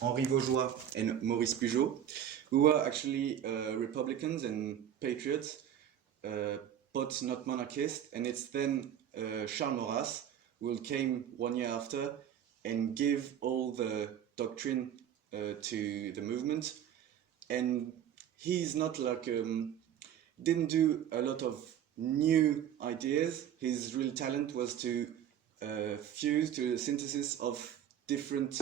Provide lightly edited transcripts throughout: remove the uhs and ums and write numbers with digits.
Henri Vaugeois and Maurice Pujol, who were actually Republicans and patriots, but not monarchists. And it's then Charles Maurras who came 1 year after and give all the doctrine to the movement. And he's not like didn't do a lot of new ideas. His real talent was to fuse to the synthesis of different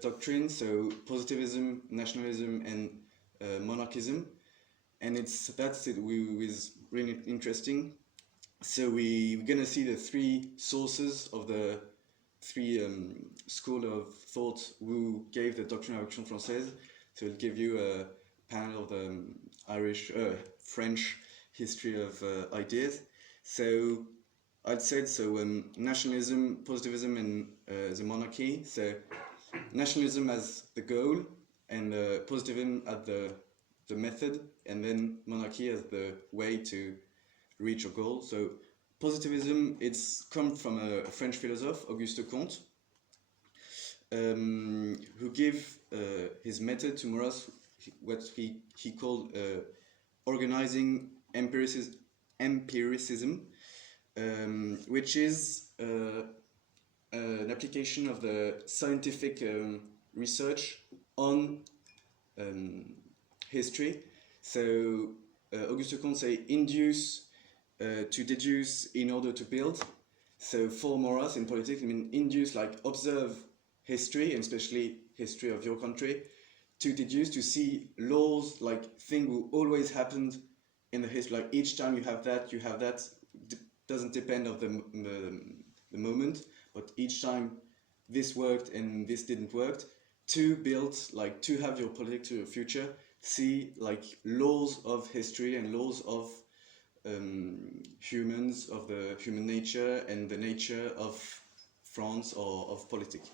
doctrines, so positivism, nationalism, and monarchism. And that's it. Was really interesting. So we're gonna see the three sources of the three school of thought who gave the doctrine of action française. So it'll give you a panel of the Irish, French history of ideas. So I'd said so nationalism, positivism, and the monarchy. So nationalism as the goal, and positivism as the method, and then monarchy as the way to reach a goal. So positivism, it's come from a French philosopher, Auguste Comte, who gave his method to Maurras, what he called organizing empiricism, which is an application of the scientific research on history. So Auguste Comte say induce to deduce in order to build. So for Maurras in politics, I mean induce, like observe history, and especially history of your country, to deduce, to see laws, like things will always happen in the history, like each time you have that, doesn't depend of the moment, but each time this worked and this didn't work, to build, like to have your political future, see like laws of history and laws of humans, of the human nature and the nature of France or of politics.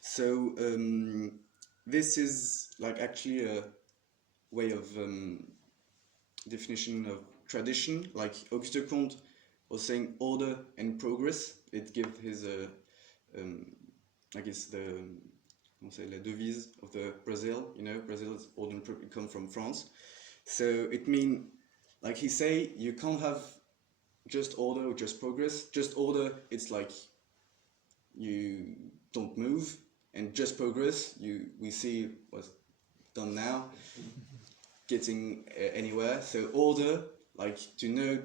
So this is like actually a way of definition of tradition. Like Auguste Comte was saying order and progress. It gives his, I guess the, la devise of the Brazil, you know, Brazil's order and progress come from France. So it means, like he say, you can't have just order or just progress. Just order, it's like you don't move, and just progress, we see what's done now, getting anywhere. So order, like to know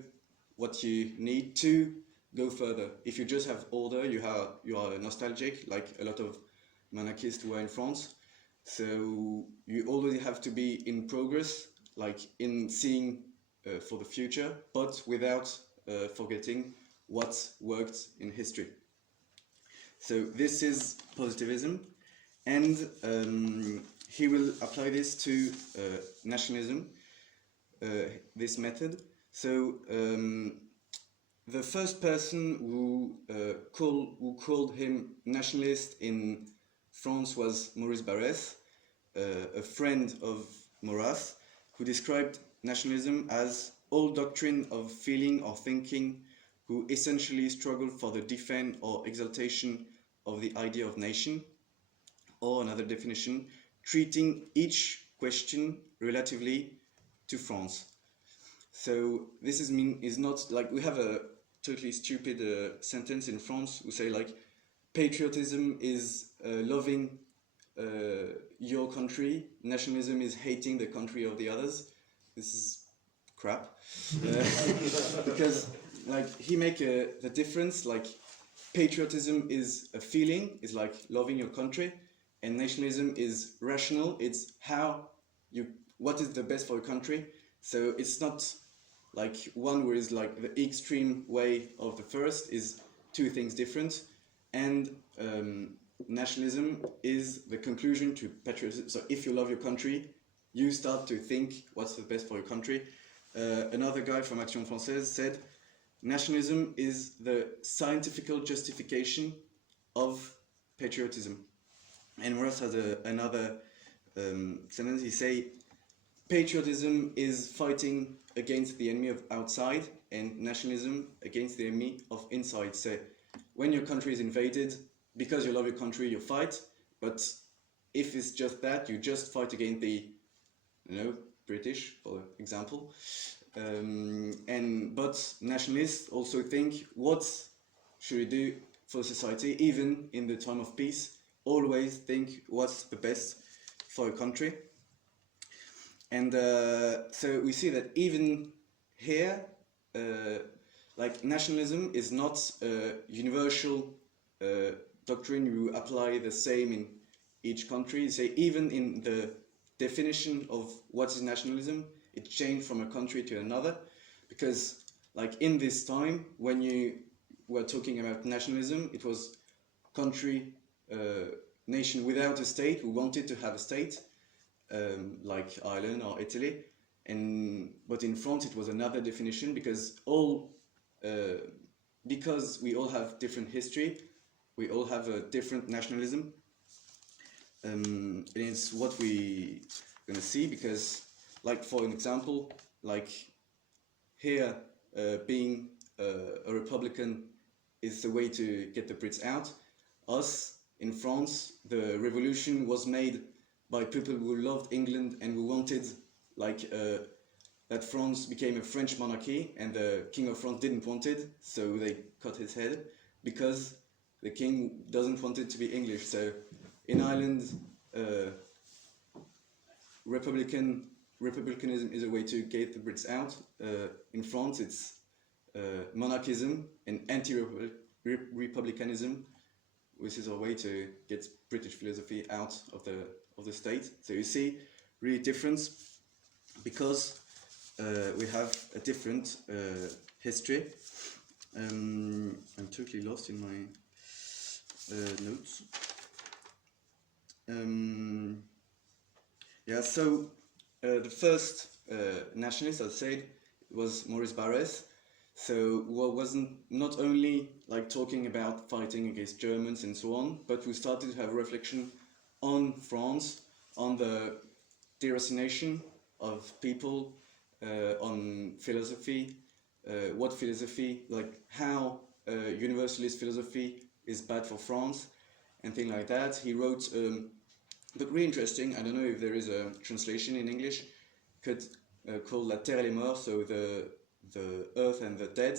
what you need to go further. If you just have order, you are nostalgic, like a lot of monarchists who are in France. So you already have to be in progress, like in seeing for the future, but without forgetting what worked in history. So this is positivism, and he will apply this to nationalism, this method. So the first person who called him nationalist in France was Maurice Barrès, a friend of Maurras, who described nationalism as all doctrine of feeling or thinking who essentially struggle for the defense or exaltation of the idea of nation, or another definition, treating each question relatively to France. So this is not like we have a totally stupid sentence in France who say like patriotism is loving your country, nationalism is hating the country of the others. This is crap because like he make the difference, like patriotism is a feeling, is like loving your country, and nationalism is rational, it's what is the best for your country. So it's not like one where is like the extreme way of the first, is two things different, and nationalism is the conclusion to patriotism. So if you love your country, you start to think what's the best for your country. Another guy from Action Française said, nationalism is the scientific justification of patriotism. And Ross has another sentence. He say, patriotism is fighting against the enemy of outside, and nationalism against the enemy of inside. So when your country is invaded, because you love your country, you fight. but if it's just that, you just fight against the, British, for example. But nationalists also think, what should we do for society, even in the time of peace? Always think what's the best for a country. And so we see that even here, like nationalism is not a universal doctrine you apply the same in each country. Say even in the definition of what is nationalism, it changed from a country to another, because like in this time when you were talking about nationalism, it was country, nation without a state who wanted to have a state, like Ireland or Italy, but in France it was another definition, because we all have different history, we all have a different nationalism. And it's what we gonna see, because like for an example, like here, being a Republican is the way to get the Brits out. Us in France, the revolution was made by people who loved England and who wanted like that France became a French monarchy, and the King of France didn't want it, so they cut his head because the king doesn't want it to be English. So in Ireland, republicanism is a way to get the Brits out. In France, it's monarchism and anti-republicanism, which is a way to get British philosophy out of the state. So you see, really difference, because we have a different history. I'm totally lost in my notes. So the first nationalist, I said, was Maurice Barrès. So wasn't not only like talking about fighting against Germans and so on, but we started to have a reflection on France, on the deracination of people, on philosophy, what philosophy, like how universalist philosophy is bad for France, and things like that. He wrote, but really interesting, I don't know if there is a translation in English, called La Terre et les Morts, so the earth and the dead.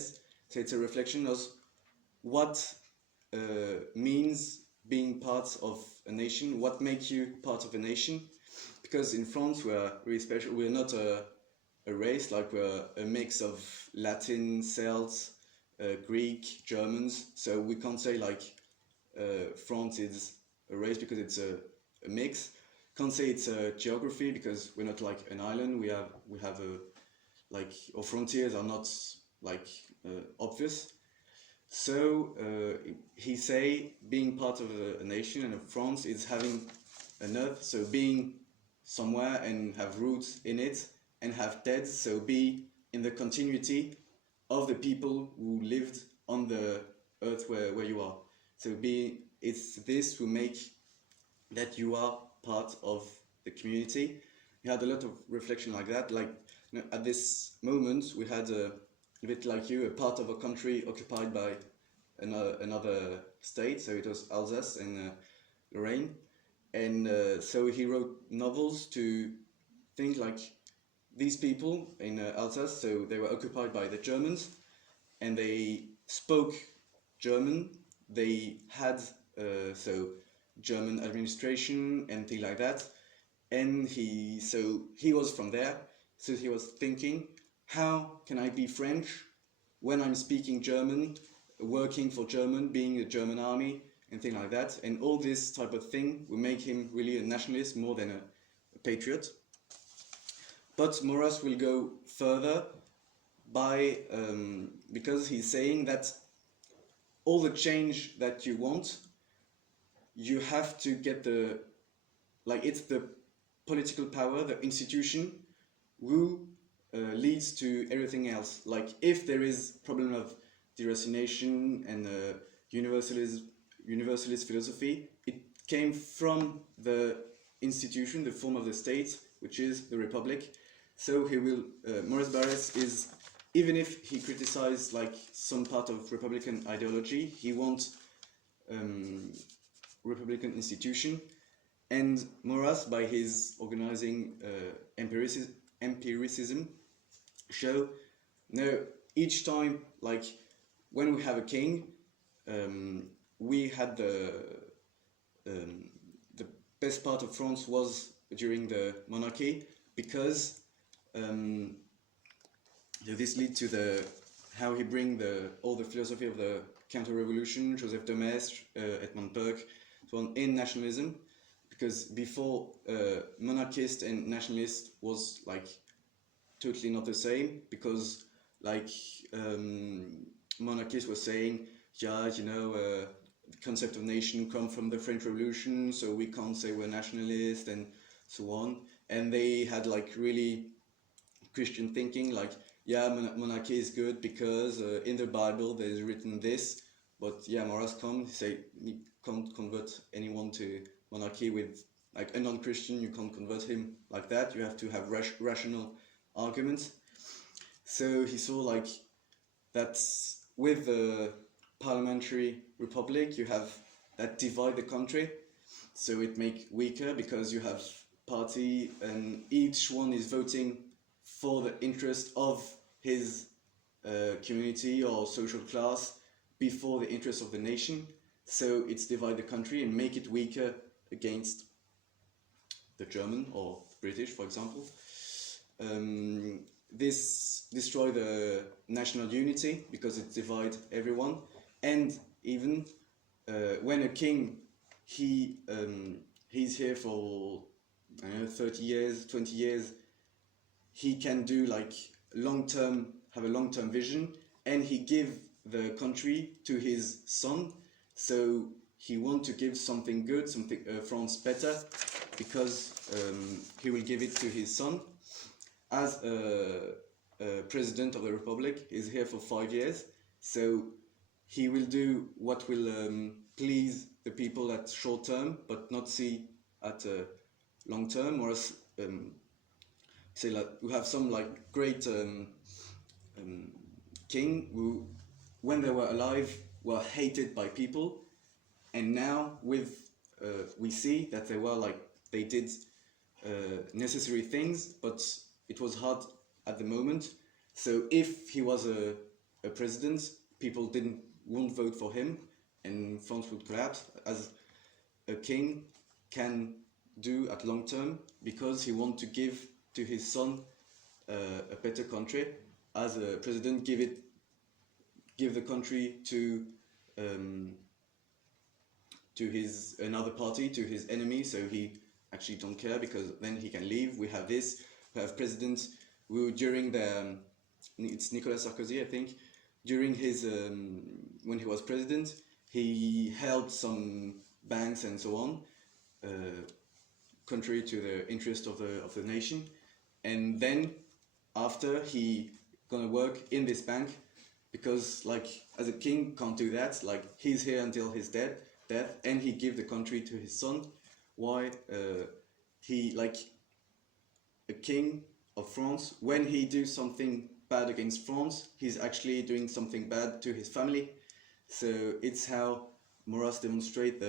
So it's a reflection of what means being part of a nation, what makes you part of a nation. Because in France we are really special, we're not a race, like we're a mix of Latin, Celts, Greek, Germans, so we can't say like France is a race because it's a mix. Can't say it's a geography because we're not like an island. We have a like our frontiers are not like obvious. So he say being part of a nation and of France is having an earth, so being somewhere and have roots in it and have dead, so be in the continuity of the people who lived on the earth where you are. So it's this who make that you are part of the community. We had a lot of reflection like that, like at this moment we had a bit like you, a part of a country occupied by another state, so it was Alsace and Lorraine, and so he wrote novels to think like these people in Alsace, so they were occupied by the Germans and they spoke German, they had so German administration and things like that, and he was from there, so he was thinking, how can I be French when I'm speaking German, working for German, being a German army and things like that, and all this type of thing will make him really a nationalist more than a patriot. But Maurras will go further by because he's saying that all the change that you want, you have to get it's the political power, the institution, who leads to everything else. Like if there is problem of deracination and universalist philosophy, it came from the institution, the form of the state, which is the republic. So he will, Maurice Barrès is, even if he criticized like some part of Republican ideology, he wants Republican institution. And Maurras, by his organizing empiricism, show no, each time, like when we have a king, we had the best part of France was during the monarchy, because this lead to the how he bring all the philosophy of the counter-revolution, Joseph de Maistre, Edmund Burke, so on, in nationalism, because before monarchist and nationalist was like totally not the same, because like monarchists were saying, yeah, you know, the concept of nation come from the French Revolution, so we can't say we're nationalist and so on. And they had like really Christian thinking, like, yeah, monarchy is good because in the Bible there's written this, but yeah, Maurras come say you can't convert anyone to monarchy with like a non-Christian, you can't convert him like that. You have to have rational arguments. So he saw like that with the parliamentary republic, you have that divide the country, so it make weaker because you have party and each one is voting for the interest of his community or social class before the interest of the nation. So it's divide the country and make it weaker against the German or British, for example. This destroy the national unity because it divide everyone, and even when a king he's here for 30 years, 20 years, he can do like have a long-term vision, and he give the country to his son. So he want to give something good, something France better, because he will give it to his son. As president of the republic, he's here for 5 years, so he will do what will please the people at short term, but not see at long term. Whereas say like we have some like great king who, when they were alive, were hated by people, and now with we see that they were like they did necessary things, but it was hard at the moment. So if he was a president, people won't vote for him, and France would collapse, as a king can do at long term, because he wants to give to his son a better country. As a president, give the country to his another party, to his enemy, so he actually don't care, because then he can leave. We have presidents who during it's Nicolas Sarkozy, I think, during his when he was president, he helped some banks and so on, contrary to the interest of the nation, and then after he gonna work in this bank, because like as a king can't do that, like he's here until his death, and he give the country to his son. Why he like a king of France, when he do something bad against France, he's actually doing something bad to his family. So it's how Maurras demonstrate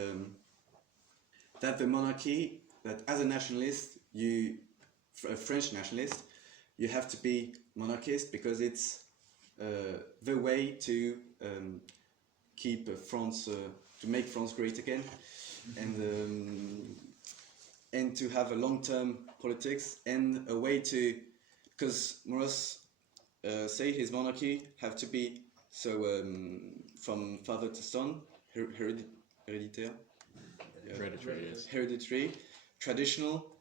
that the monarchy, that as a nationalist, a French nationalist, you have to be monarchist, because it's the way to keep France, to make France great again, and to have a long-term politics, and a way to, because Maurras say his monarchy have to be so from father to son, hereditary, hereditary, traditional,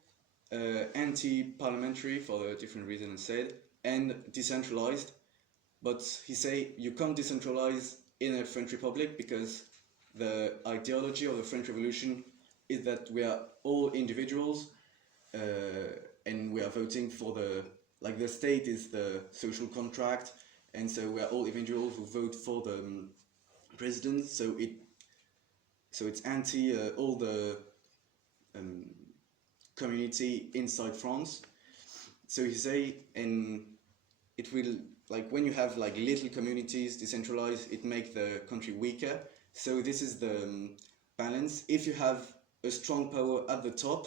anti-parliamentary for the different reasons I said, and decentralized. But he say you can't decentralize in a French Republic, because the ideology of the French Revolution is that we are all individuals, and we are voting for the state is the social contract, and so we are all individuals who vote for the president. So it's anti all the community inside France. So he say, and it will, like when you have like little communities decentralized, it make the country weaker. So this is the balance. If you have a strong power at the top,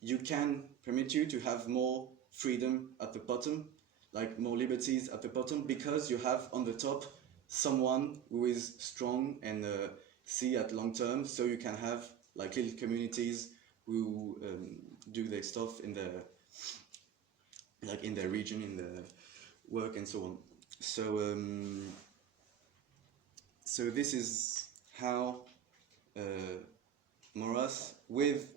you can permit you to have more freedom at the bottom, like more liberties at the bottom, because you have on the top someone who is strong and see at long term, so you can have like little communities who do their stuff in their region, in their work and so on. So this is how Maurras with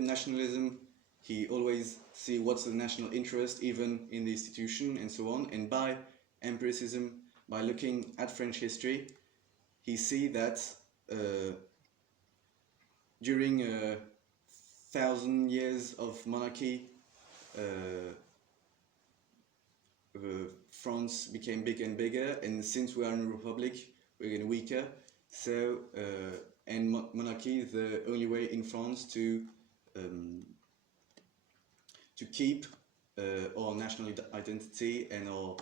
nationalism, he always see what's the national interest even in the institution and so on, and by empiricism, by looking at French history, he see that during 1,000 years of monarchy, France became bigger and bigger, and since we are in a republic, we're getting weaker. So, and monarchy is the only way in France to keep our national identity and our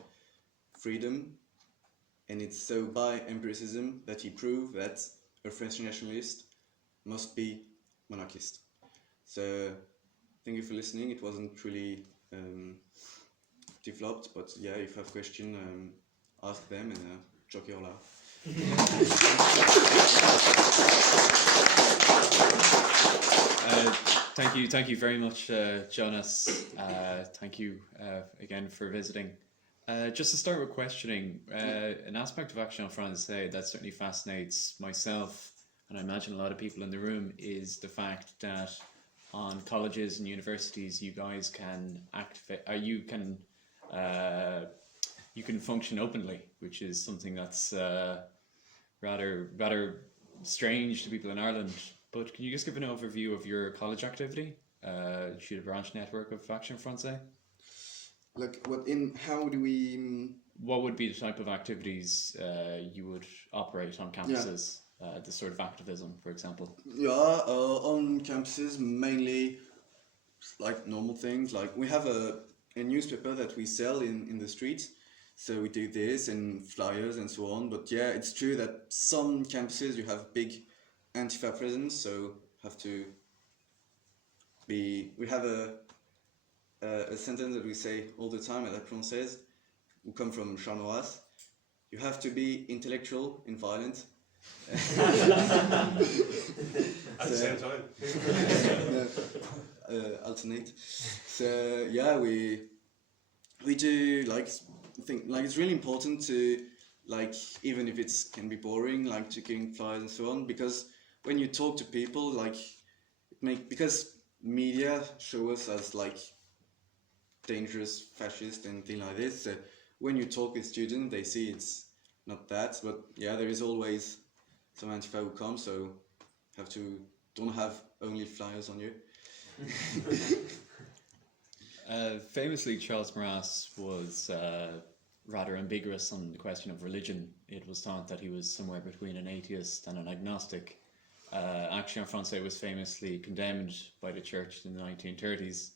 freedom. And it's so by empiricism that he proved that a French nationalist must be monarchist. So, thank you for listening. It wasn't really developed, but yeah, if you have questions, ask them and joke your laugh. Thank you very much, Jonas. Thank you again for visiting. Just to start with questioning, an aspect of Action Française that certainly fascinates myself, and I imagine a lot of people in the room, is the fact that on colleges and universities, you guys can you can function openly, which is something that's rather strange to people in Ireland. But can you just give an overview of your college activity? Should a branch network of Action Française? Like how do we... What would be the type of activities you would operate on campuses? Yeah. The sort of activism, for example. Yeah, on campuses, mainly like normal things. Like we have a newspaper that we sell in the street. So we do this and flyers and so on. But yeah, it's true that some campuses you have big Antifa presence, so have to be... We have a sentence that we say all the time at La Française, who come from Charnois. You have to be intellectual and violent. At the same time. Alternate. So yeah, we do think it's really important to even if it's can be boring, like checking flyers and so on, because when you talk to people, because media show us as dangerous fascist and things like this. So when you talk with students, they see it's not that, but yeah, there is always some Antifa who come, so don't have only flyers on you. Famously, Charles Maurras was rather ambiguous on the question of religion. It was thought that he was somewhere between an atheist and an agnostic. Action Française was famously condemned by the church in the 1930s.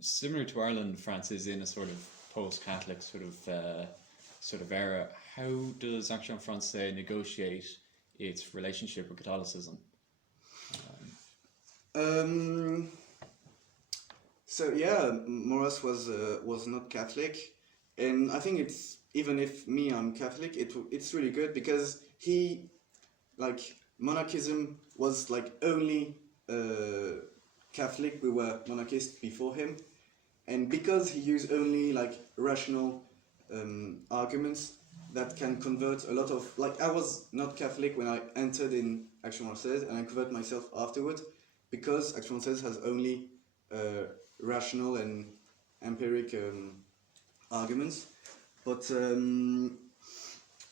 Similar to Ireland, France is in a sort of post-Catholic sort of era. How does Action Française negotiate its relationship with Catholicism? So yeah, Maurras was not Catholic, and I think it's, even if I'm Catholic, it's really good because he monarchism was only Catholic. We were monarchists before him, and because he used only rational arguments that can convert a lot of I was not Catholic when I entered in Action Française, and I converted myself afterwards because Action Française has only rational and empiric arguments. But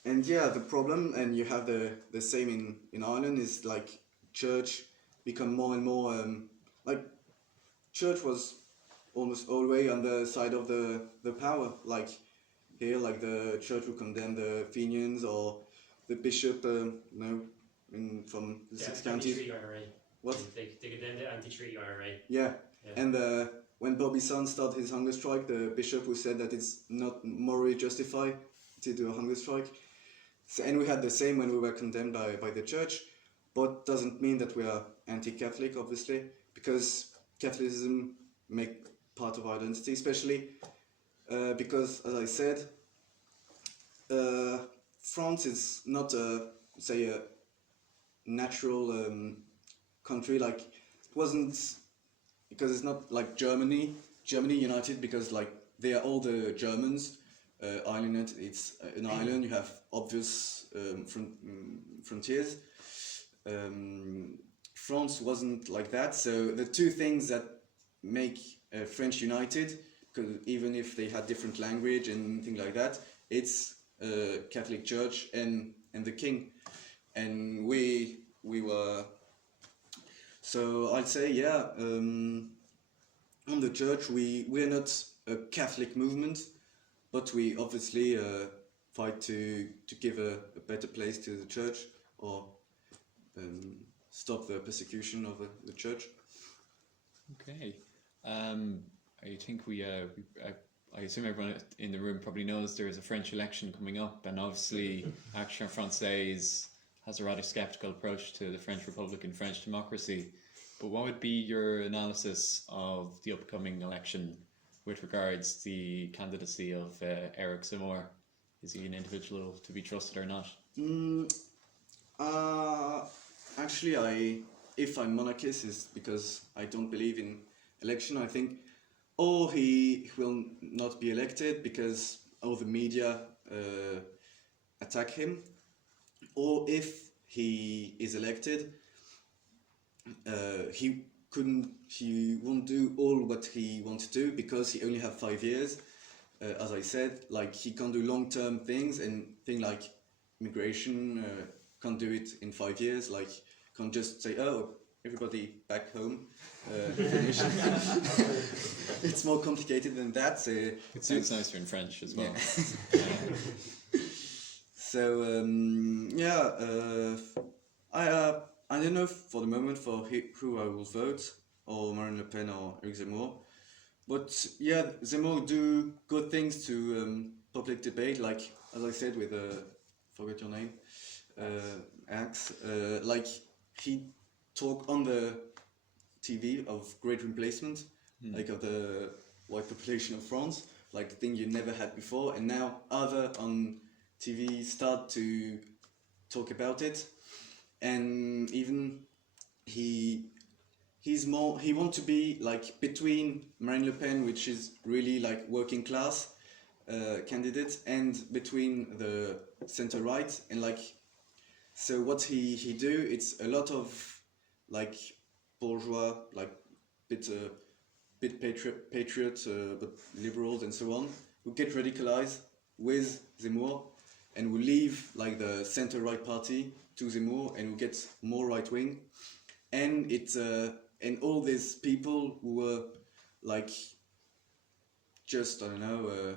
and yeah, the problem, and you have the same in Ireland, is church become more and more church was almost always on the side of the power. Here, the church will condemn the Fenians, or the bishop, from the six counties. Anti-treaty IRA. What? They condemned the anti-treaty IRA. Yeah. And when Bobby Sands started his hunger strike, the bishop who said that it's not morally justified to do a hunger strike. So, and we had the same when we were condemned by the church. but doesn't mean that we are anti-Catholic, obviously, because Catholicism make part of our identity, especially because, as I said, France is not say a natural country. Like it wasn't, because it's not like Germany. Germany united because like they are all the Germans. Ireland, it's an island. You have obvious frontiers. France wasn't like that. So the two things that make French united, because even if they had different language and things like that, it's Catholic Church and the King, and we were. So I'd say on the church we're not a Catholic movement, but we obviously fight to give a better place to the church, or stop the persecution of the church. Okay. I think I assume everyone in the room probably knows there is a French election coming up, and obviously Action Française has a rather sceptical approach to the French Republic and French democracy. But what would be your analysis of the upcoming election with regards to the candidacy of Eric Zemmour? Is he an individual to be trusted or not? Actually, if I'm monarchist, is because I don't believe in election. I think, or he will not be elected because all the media attack him, or if he is elected, he won't do all what he wants to do because he only have 5 years. As I said, like he can't do long-term things, and things like immigration can't do it in 5 years. Like can't just say, oh, everybody back home, finish. It's more complicated than that. So it sounds nicer in French as well. Yeah. So I don't know for the moment for who I will vote, or Marine Le Pen or Eric Zemmour. But yeah, Zemmour do good things to public debate, like as I said with forget your name, Axe. Like he talk on the TV of great replacement, like of the white population of France, like thing you never had before, and now other on TV start to talk about it, and even he want to be like between Marine Le Pen, which is really like working class candidate, and between the center right, and like so what he do, it's a lot of like bourgeois, like bit patriot but liberals and so on, who get radicalized with Zemmour, and who leave like the center right party to Zemmour, and who get more right wing, and it's and all these people who were like just, I don't know,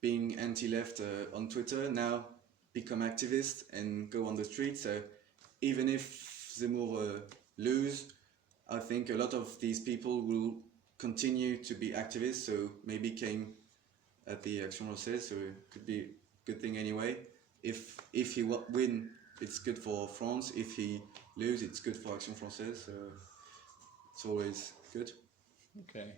being anti-left on Twitter now become activists and go on the street. So even if Zemmour lose, I think a lot of these people will continue to be activists, so maybe came at the Action Française, so it could be a good thing anyway. If he win, it's good for France. If he lose, it's good for Action Française, so it's always good. Okay.